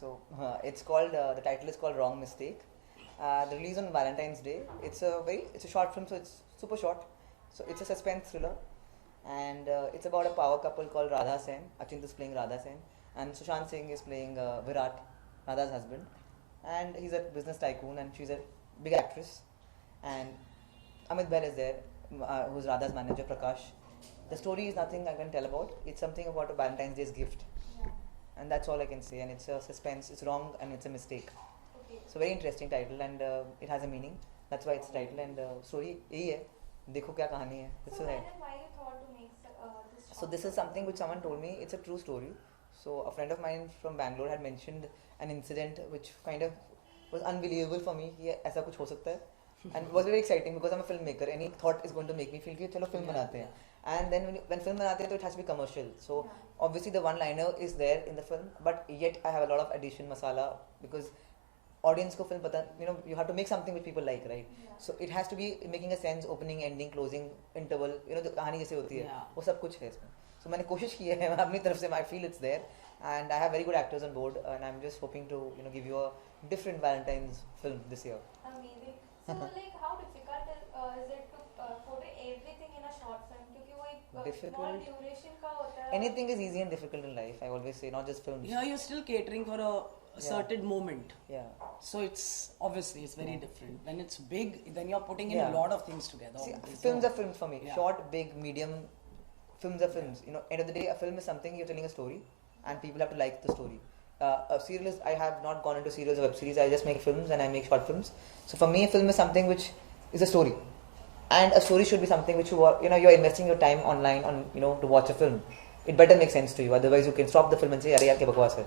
So it's called the title is called Wrong Mistake. The release on Valentine's Day. It's a short film, so it's super short. So it's a suspense thriller, and it's about a power couple called Radha Sen. Achint is playing Radha Sen, and Sushant Singh is playing Virat, Radha's husband, and he's a business tycoon, and she's a big actress, and Amit Bell is there, who's Radha's manager, Prakash. The story is nothing I can tell about. It's something about a Valentine's Day's gift, and that's all I can say. And it's a suspense. It's wrong and it's a mistake. Okay. So very interesting title, and it has a meaning. That's why it's title, and story यही है. देखो क्या कहानी है. This So is when it. and why you thought to make this? So this is something which someone told me. It's a true story. So a friend of mine from Bangalore had mentioned an incident which kind of was unbelievable for me. कि ऐसा कुछ हो सकता है. And it was very exciting because I'm a filmmaker. Any thought is going to make me feel कि चलो film बनाते हैं. And then when film बनाते हैं तो it has to be commercial. So obviously the one-liner is there in the film, but yet I have a lot of addition masala because audience को film पता, you have to make something which people like, right? Yeah. So it has to be making a sense, opening, ending, closing, interval, जो कहानी जैसे होती है, वो सब कुछ है इसमें. So मैंने कोशिश की है अपनी तरफ से. I feel it's there, and I have very good actors on board, and I'm just hoping to give you a different Valentine's film this year. Amazing. So like how difficult is it to portray everything in a short film? क्योंकि वो एक small Difficult. duration का होता है. Anything is easy and difficult in life. I always say, not just films. Yeah, you're still catering for a certain moment. Yeah. So it's obviously it's very different. When it's big, then you're putting in Yeah. a lot of things together. See, obviously. films are films for me. Yeah. Short, big, medium. Films are films. End of the day, a film is something you're telling a story, and people have to like the story. A serial is, I have not gone into serials or web series. I just make films and I make short films. So for me, a film is something which is a story, and a story should be something which you're investing your time online on to watch a film. It better make sense to you. Otherwise, you can stop the film and say, "Arey yaar, kya bakwas hai."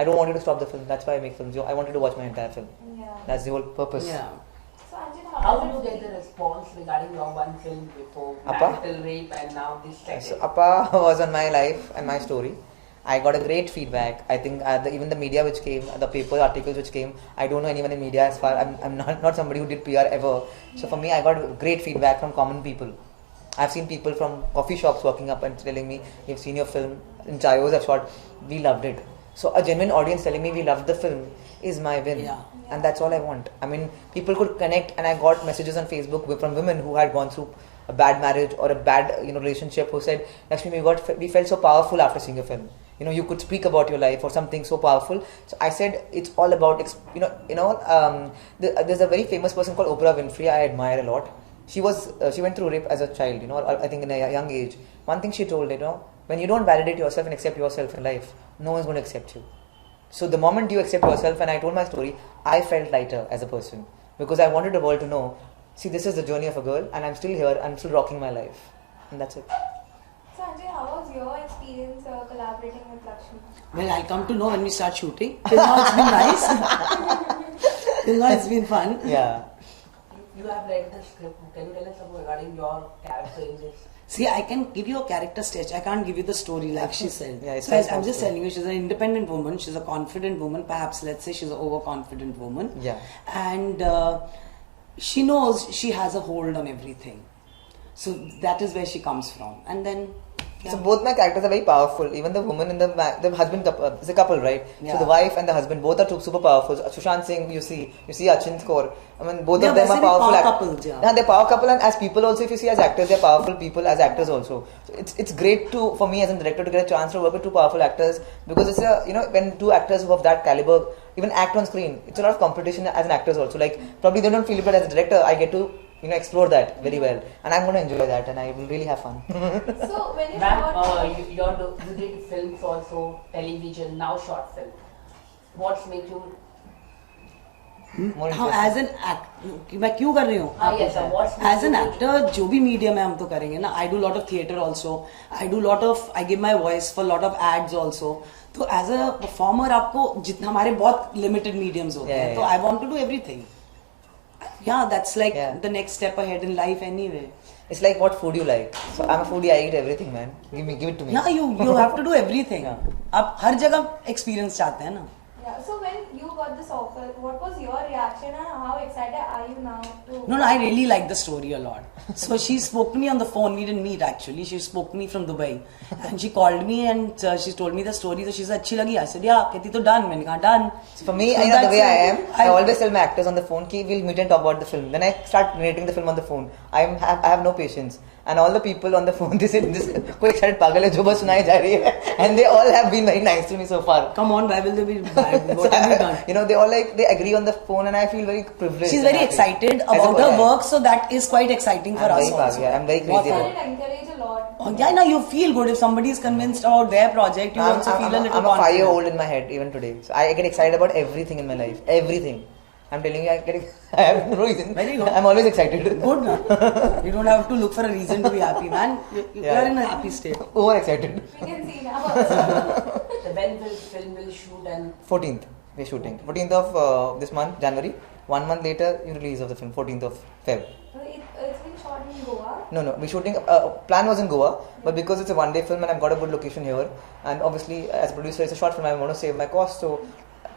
I don't want you to stop the film. That's why I make films. I wanted to watch my entire film. Yeah. That's the whole purpose. Yeah. So Anjit, How do you get the response regarding your one film before Appa? marital rape and now this second? So Appa was on my life and my story. I got a great feedback. I think even the media which came, the paper articles which came, I don't know anyone in media as far. I'm not somebody who did PR ever. So for me, I got great feedback from common people. I've seen people from coffee shops walking up and telling me, "We've seen your film in Chayos I've shot. We loved it." So a genuine audience telling me we loved the film is my win. Yeah. And that's all I want. I mean, people could connect, and I got messages on Facebook from women who had gone through a bad marriage or a bad relationship who said, "Lakshmi, we felt so powerful after seeing your film. You could speak about your life or something so powerful." So I said it's all about there's a very famous person called Oprah Winfrey. I admire a lot. She went through rape as a child. I think in a young age. One thing she told, when you don't validate yourself and accept yourself in life, no one's going to accept you. So the moment you accept yourself, and I told my story, I felt lighter as a person because I wanted the world to know, see, this is the journey of a girl, and I'm still here, I'm still rocking my life, and that's it. So Anjit, how was your experience collaborating with Lakshmi? Well, I'll come to know when we start shooting. Till now it's been nice. Till now it's been fun. Yeah. You have read the script. Can you tell us about regarding your character in this? See, I can give you a character sketch. I can't give you the story like she said. Yeah, it's so like I'm just story. telling you, she's an independent woman. She's a confident woman. Perhaps, let's say, she's an overconfident woman. Yeah. And she knows she has a hold on everything. So that is where she comes from. And then... So both my characters are very powerful. Even the woman and the husband couple, it's a couple, right? Yeah. So the wife and the husband both are super powerful. Sushant Singh, you see Achint Kaur. I mean, both They're of them are basically powerful. power couples, yeah. They're power couple, and as people also, if you see as actors, they're powerful people as actors also. So it's great for me as a director to get a chance to work with two powerful actors, because it's when two actors of that caliber even act on screen, it's a lot of competition as an actors also. Like probably they don't feel it, but as a director, I get to explore that very well, and I'm going to enjoy that, and I will really have fun. So when you Ma'am, thought you did films also, television, now short film. What's make you... More हाँ, interesting. as an actor, मैं क्यों कर रही हूँ? हाँ, yes, sir. What's As an make you- actor, जो भी medium है हम तो करेंगे ना. I do lot of theatre also. I give my voice for lot of ads also. तो as a performer आपको जितना हमारे बहुत limited mediums होते हैं. Yeah, तो yeah. I want to do everything. Yeah, that's like Yeah. the next step ahead in life anyway. It's like what food you like. So I'm a foodie. I eat everything, man. Give it to me. Yeah, you have to do everything. Yeah. आप हर जगह experience चाहते हैं ना. Yeah. So when you got this offer, what was your reaction and how excited are you now to? No, I really like the story a lot. So she spoke to me on the phone. We didn't meet actually. She spoke to me from Dubai, and she called me and she told me the story. So she said, "अच्छी लगी." I said, "Yeah, कहती तो done." मैंने कहा done. So for me, So you know, the that's way I it. am, I always tell my actors on the phone, "Ki we'll meet and talk about the film." Then I start narrating the film on the phone. I have no patience. And all the people on the phone, they say, "This कोई excited पागल है जो बस सुनाई जा रही है." And they all have been very nice to me so far. Come on, why will they be bad? What have you done? You know, they all like they agree on the phone, and I feel very privileged. She's and very happy. excited As a about her boy, work, so that is quite exciting for I'm us very also. happy. I'm very बहुत crazy है. about It encourage a lot. Oh, yeah, now you feel good if somebody is convinced about their project. You also feel a little I'm a confident. 5-year-old in my head even today. So I get excited about everything in my life. Everything. I'm telling you, I have no reason. Very good. I'm always excited. Good, na? You don't have to look for a reason to be happy, man. You are in a happy state. Overexcited. We can see now. Also. So when will film will shoot and 14th, we're shooting. 14th of this month, January. 1 month later, you release of the film. 14th of Feb. It's been shot in Goa. No, we're shooting. Plan was in Goa, but because it's a one-day film and I've got a good location here, and obviously as a producer, it's a short film. I want to save my cost, so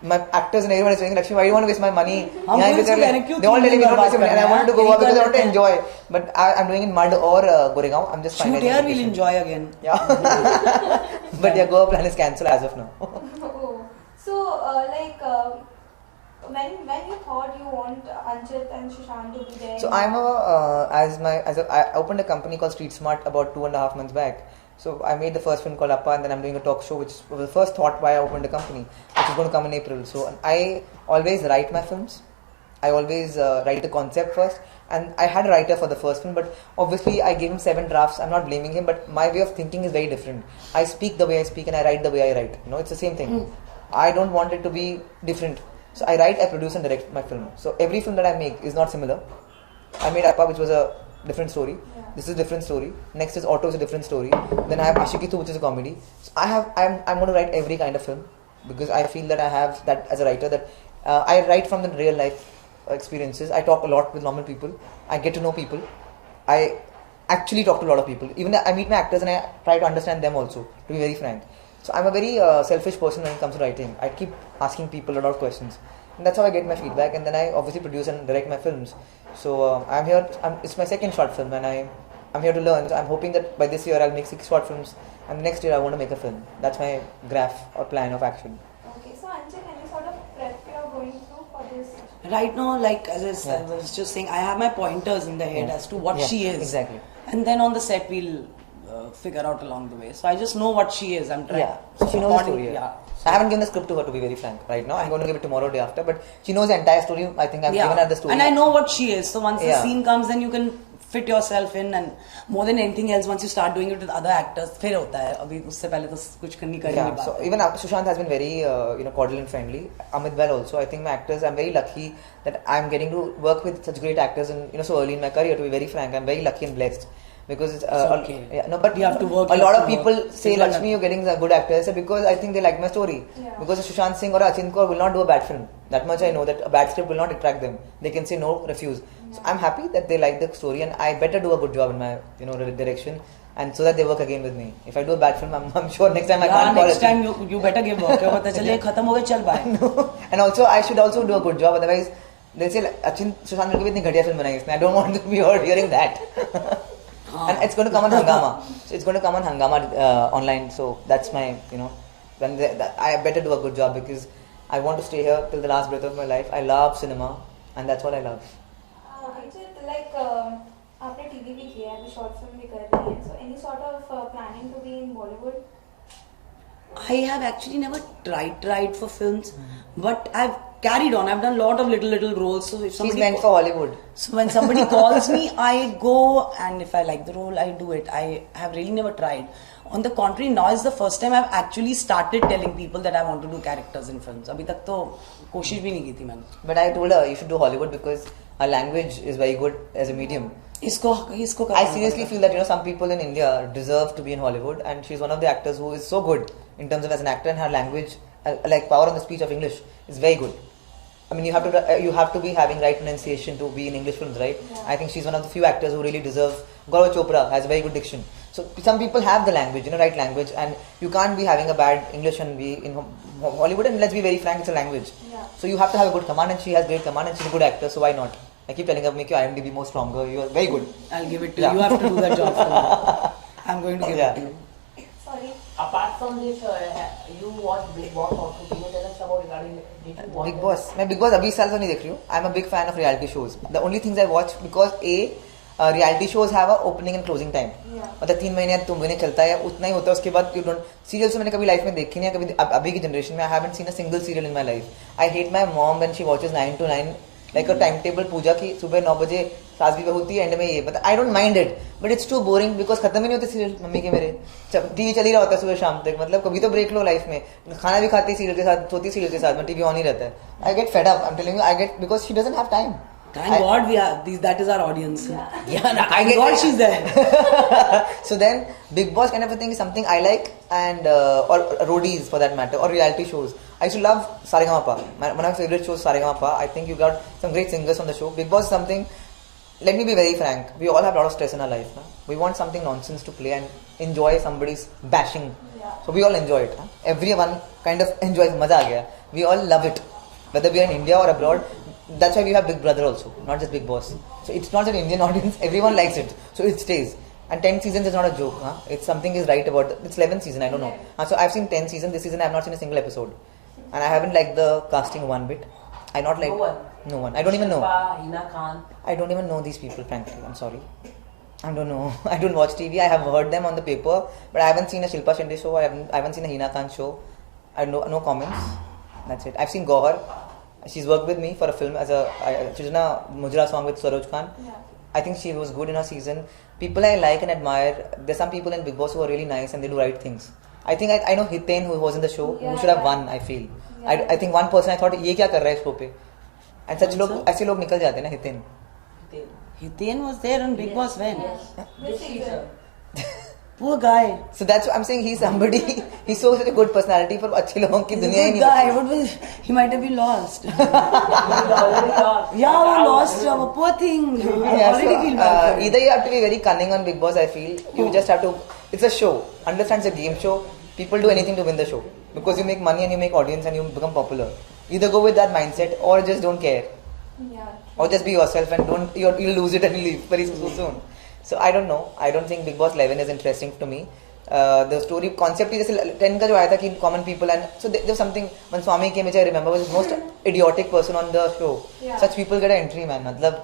my actors and everyone is saying, "Lakshmi, why do you want to waste my money?" हम यहाँ बोले पे इसको they're कहने like- क्यों they all telling me तीन not waste बात money, and I करना wanted to है? go यही because I want to कर लेते enjoy. But I'm doing in Mud or Goregaon. I'm just Shoot finalizing here, the we'll location. enjoy again. Yeah. But yeah, Goa plan is cancelled as of now. Oh. So when you thought you want Anchit and Sushant to be there. So I'm I opened a company called Street Smart about 2.5 months back. So I made the first film called Appa, and then I'm doing a talk show, which was the first thought why I opened the company, which is going to come in April. So I always write my films. I always write the concept first, and I had a writer for the first film, but obviously I gave him 7 drafts. I'm not blaming him, but my way of thinking is very different. I speak the way I speak, and I write the way I write. You know, it's the same thing. I don't want it to be different. So I write, I produce, and direct my film. So every film that I make is not similar. I made Appa, which was a different story. Yeah. This is a different story. Next is Auto, is a different story. Then I have Ashikitu, which is a comedy. So I'm going to write every kind of film because I feel that I have that as a writer, that I write from the real life experiences. I talk a lot with normal people. I get to know people. I actually talk to a lot of people. Even I meet my actors and I try to understand them also, to be very frank. So I'm a very selfish person when it comes to writing. I keep asking people a lot of questions. And that's how I get my feedback, and then I obviously produce and direct my films. So I'm here, it's my second short film, and I'm here to learn. So I'm hoping that by this year I'll make 6 short films, and next year I want to make a film. That's my graph or plan of action. Okay, so Anchit, any sort of prep you're going through for this? Right now, like as I was just saying, I have my pointers in the head as to what she is. Exactly. And then on the set, we'll figure out along the way. So I just know what she is. I'm trying. Yeah, so she knows the according- story. Yeah. I haven't given the script to her, to be very frank, right now. I'm going to give it tomorrow, day after. But she knows the entire story. I think I've given her the story. And I know what she is. So once the Yeah. scene comes, then you can fit yourself in, and more than anything else, once you start doing it with other actors, फिर होता है. अभी उससे पहले तो कुछ नहीं करेंगे Yeah, बात. so even Sushant has been very cordial and friendly. Amit well also. I think my actors, I'm very lucky that I'm getting to work with such great actors, and so early in my career. To be very frank, I'm very lucky and blessed. Because it's, okay. Yeah, no, but You have to work, a you lot have of to people work. say, It's not "Lakshmi, you're getting a good actor." I said, because I think they like my story. Yeah. Because Sushant Singh or Achin Kaur will not do a bad film. That much I know, that a bad script will not attract them. They can say no, refuse. So I'm happy that they like the story, and I better do a good job in my direction, and so that they work again with me. If I do a bad film, I'm sure next time I can't call next it. time you better give work. पता चले खत्म हो गया चल bye. And also I should also do a good job, otherwise they'll say, "Achin, Sushant मिलके भी इतनी घटिया film बनाई इसने." I don't want to be hearing that. And it's going to come on Hangama. So it's going to come on Hangama online. So that's my, when I better do a good job, because I want to stay here till the last breath of my life. I love cinema, and that's what I love. Anchit, आपने TV भी किया है, अभी short film भी कर रही है. So any sort of planning to be in Bollywood? I have actually never tried for films, but I've carried on. I've done a lot of little roles. So if She's somebody meant for Hollywood. So when somebody calls me, I go, and if I like the role, I do it. I have really never tried. On the contrary, now is the first time I've actually started telling people that I want to do characters in films. अभी तक तो कोशिश भी नहीं की थी मैंने. But I told her you should do Hollywood because our language is very good as a medium. इसको I seriously feel that some people in India deserve to be in Hollywood, and she's one of the actors who is so good in terms of as an actor, and her language, like power on the speech of English, is very good. I mean, you have to be having right pronunciation to be in English films, right? Yeah. I think she's one of the few actors who really deserve. Gaurav Chopra has very good diction. So some people have the language, right language, and you can't be having a bad English and be in Hollywood. And let's be very frank, it's a language. Yeah. So you have to have a good command, and she has great command, and she's a good actor. So why not? I keep telling her, make your IMDb more stronger. You are very good. I'll give it to Yeah. you. You have to do that job for me. I'm going to give Yeah. it to you. Sorry. Apart from this, you watch Big Boss also. Can you tell us about regarding did you watch Big it? Boss. मैं Big Boss अभी साल से नहीं देख रही हूँ. I'm a big fan of reality shows. The only things I watch because reality shows have a opening and closing time. Yeah. मतलब 3 महीने या 2 महीने चलता है, उतना ही होता है. उसके बाद you don't. Serials मैंने कभी लाइफ में देखी नहीं है. कभी अभी की जनरेशन में I haven't seen a single serial in my life. I hate my mom when she watches 9 to 9 like a timetable पूजा की सुबह 9 बजे सास भी होती है एंड में ये मतलब I don't mind it but it's too boring because खत्म ही नहीं होते सीरियल मम्मी के मेरे टीवी चल ही रहा होता है सुबह शाम तक मतलब कभी तो ब्रेक लो लाइफ में खाना भी खाती सीरियल के साथ सोती सीरियल के साथ में टीवी ऑन ही रहता है I get fed up I'm telling you I get because she doesn't have time. Thank God we are these. That is our audience. Yeah, no, I Thank get God it. she's there. So then, Big Boss kind of a thing is something I like, and or roadies for that matter, or reality shows. I used to love Saregama. One of my favorite shows, Saregama. I think you got some great singers on the show. Big Boss is something. Let me be very frank. We all have a lot of stress in our life. Huh? We want something nonsense to play and enjoy somebody's bashing. Yeah. So we all enjoy it. Huh? Everyone kind of enjoys. Maza aa gaya. We all love it, whether we are in India or abroad. That's why we have Big Brother also, not just Big Boss. So it's not an Indian audience, everyone likes it. So it stays. And 10 seasons is not a joke. Huh? It's something is right about it's 11th season, I don't know. So I've seen 10 seasons, this season I have not seen a single episode. And I haven't liked the casting one bit. I not like No one. No one. I don't even know. Shilpa, Hina Khan. I don't even know these people, frankly. I'm sorry. I don't know. I don't watch TV. I have heard them on the paper, but I haven't seen a Shilpa Shende show. I haven't seen a Hina Khan show. I know no comments. That's it. I've seen Gohar. She's worked with me for a film as she's in a Mujra song with Saroj Khan. Yeah. I think she was good in her season. People I like and admire. There's some people in Big Boss who are really nice and they do right things. I think I know Hiten who was in the show who should have won. I feel. Yeah. I think one person I thought ये क्या कर रहा है इस show पे. And such लोग ऐसे लोग निकल जाते हैं ना Hiten. Hiten was there on Big Boss when? Yes. This season. Poor guy. So that's what I'm saying. He's somebody. He shows such a good personality for अच्छे लोगों की He's a दुनिया ही good नहीं. guy. What was he might have been lost. He's already lost. Yeah, we lost him. Poor thing. Yeah, Already so, feel bad for him. either you have to be very cunning on Big Boss. I feel you just have to. It's a show. Understand? It's a game show. People do anything to win the show because you make money and you make audience and you become popular. Either go with that mindset or just don't care, Yeah. or just be yourself and don't. You'll lose it and you leave very soon. So I don't know. I don't think Big Boss 11 is interesting to me. The story concept is जैसे 10 का जो आया था कि common people and so there was something when Swami came which I remember was the most idiotic person on the show. Yeah. Such people get an entry, man. मतलब,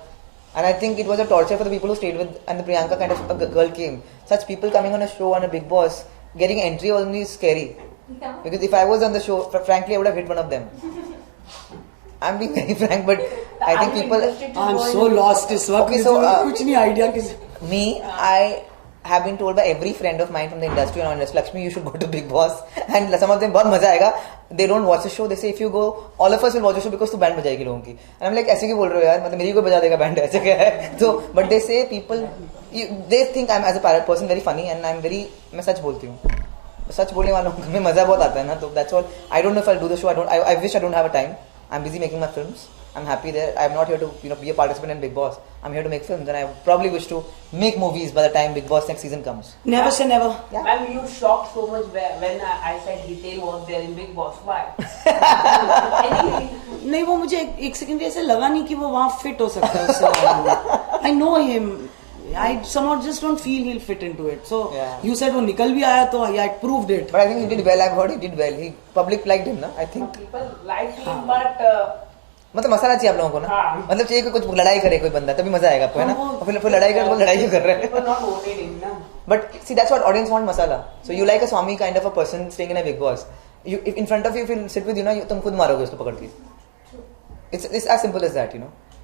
and I think it was a torture for the people who stayed with and the Priyanka kind of a girl came. Such people coming on a show on a Big Boss getting entry was only scary Yeah. because if I was on the show, frankly I would have hit one of them. I'm being very frank, but I think people. I'm so lost इस वक्त. Okay, so, कुछ नहीं idea किस. Me, I have been told by every friend of mine from the industry and industry, Lakshmi, you should go to Big Boss. And some of them, बहुत मजा आएगा. They don't watch the show. They say if you go, all of us will watch the show because तू band बजाएगी लोगों की. And I'm like ऐसे क्यों बोल रहे हो यार? मतलब मेरी कोई बजा देगा band ऐसे क्या है? So, but they say people, they think I'm as a parrot person very funny and I'm very, मैं सच बोलती हूँ. सच बोलने वालों में मजा बहुत आता है ना. तो that's all. I don't know if I'll do the show. I wish I don't have a time. I'm busy making my films. I'm happy there. I'm not here to be a participant in Big Boss. I'm here to make films, and I probably wish to make movies by the time Big Boss next season comes. Never say never. Yeah. Ma'am, you shocked so much when I said Hiten was there in Big Boss. Why? Anything? नहीं वो मुझे एक second ऐसे लगा नहीं कि वो वहाँ fit हो सकता है उससे. I know him. I somehow just don't feel he'll fit into it. So Yeah. you said वो निकल भी आया तो yeah, it proved it. But I think he did well. I've heard he did well. He public liked him, na? I think. People like him, but मतलब मसाला चाहिए आप लोगों को ना. हाँ. मतलब चाहिए कि कुछ लड़ाई करे कोई बंदा तभी मजा आएगा आपको है ना. हाँ, और फिर लड़ाई करे तो लड़ाई क्यों कर रहे हैं? people not voted him. No? But see, that's what audience want masala. So you like a Swami kind of a person staying in a Big Boss. If in front of you, if he'll sit with you, ना, तुम खुद मारोगे उसको पकड़ के. It's as simple as that,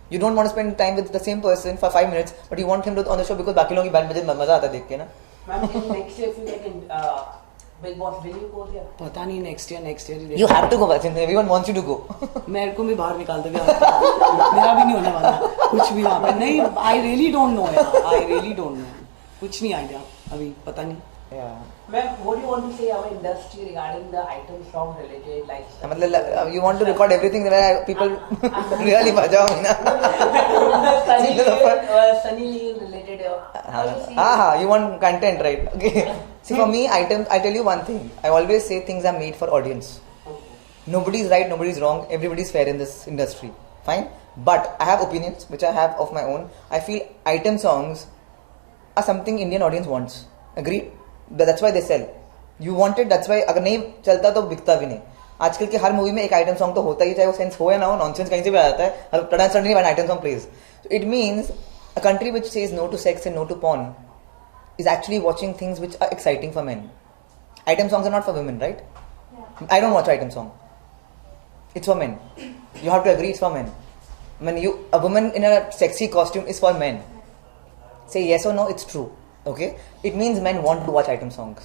You don't want to spend time with the same person for 5 minutes, but you want him to on the show because बाकी लोगों की बैंड बजे मजा आता है देख के ना. Ma'am, in next year if you get in Big Boss, will you go there? पता नहीं next year. You have to go, Vachin. Everyone wants you to go. मेरे को भी बाहर निकाल दे मेरा भी नहीं होने वाला कुछ भी वहाँ पे नहीं. I really don't know यार. I really don't know. कुछ नहीं idea अभी पता नहीं. Yeah. Ma'am, what do you want to say our industry regarding the item song related like? मतलब you want to record everything where people really बजाओ ना. Sunny Leon related You want content, right? Okay. See, for me, items. I tell you one thing. I always say things are made for audience. Nobody's right, nobody's wrong. Everybody's fair in this industry. Fine. But I have opinions which I have of my own. I feel item songs are something Indian audience wants. Agree? That's why they sell. You want it. That's why. अगर नहीं चलता तो बिकता भी नहीं. आजकल की हर movie में एक आइटम सॉन्ग तो होता ही, चाहे वो सेंस हो या ना हो, नॉनसेंस कहीं से भी आ जाता है. और suddenly an item song plays. So it means a country which says no to sex and no to porn is actually watching things which are exciting for men. Item songs are not for women, right? Yeah. I don't watch item song. It's for men. You have to agree, it's for men. When a woman in a sexy costume is for men. Say yes or no, it's true. Okay? It means men want to watch item songs.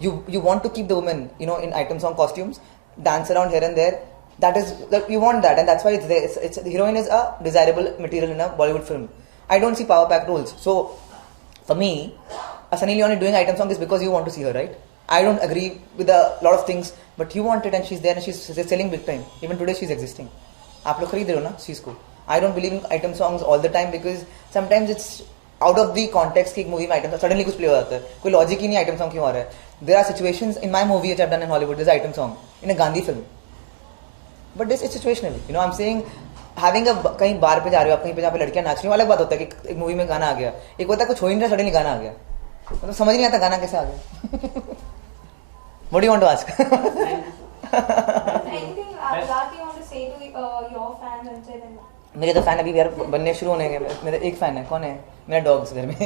You want to keep the women, in item song costumes, dance around here and there. You want that, and that's why it's there. The heroine is a desirable material in a Bollywood film. I don't see power pack roles. So, for me, a Sunny Leone doing item song is because you want to see her, right? I don't agree with a lot of things, but you want it, and she's there, and she's selling big time. Even today, she's existing. आप लोग खरीद रहे हो ना चीज को. I don't believe in item songs all the time because sometimes it's out of the context कि एक मूवी में item suddenly कुछ play हो जाता है. कोई logic ही नहीं item song क्यों आ रहा है. There are situations in my movie which I've done in Hollywood. There's an item song in a Gandhi film. But this is situational. I'm saying having a कहीं बार पे जा रहे हो आप, कहीं पे जहाँ पे लड़कियाँ नाच रही हो, अलग बात होता है कि एक मूवी में गाना आ गया. एक होता है कुछ हो ही नहीं रहा, सडनली गाना आ गया. मतलब समझ नहीं आता गाना कैसे आ गया. What do you want to ask? Anything last you want to say to your fans and say them? मेरे तो फैन अभी यार बनने शुरू होने हैं. मेरा एक फैन है. कौन है? मेरा डॉग्स घर में.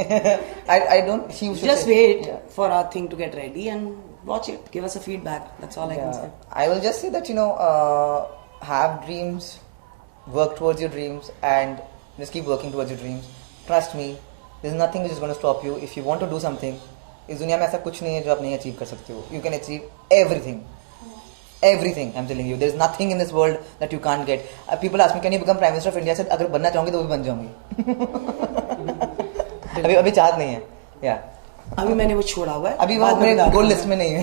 I don't. Just wait for our thing to get ready and watch it. Give us a feedback. That's all I can say. I will just say that have dreams, work towards your dreams, and just keep working towards your dreams. Trust me, there's nothing which is going to stop you. If you want to do something, इस दुनिया में ऐसा कुछ नहीं है जो आप नहीं अचीव कर सकते हो. You can achieve everything. Everything, I'm telling you. There's nothing in this world that you can't get. People ask me, can you become Prime Minister of India? I said, अगर बनना चाहूँगी तो वो भी बन जाऊँगी. अभी चाहत नहीं है. Yeah. अभी मैंने वो छोड़ा हुआ है. अभी वो मेरे गोल लिस्ट में नहीं है.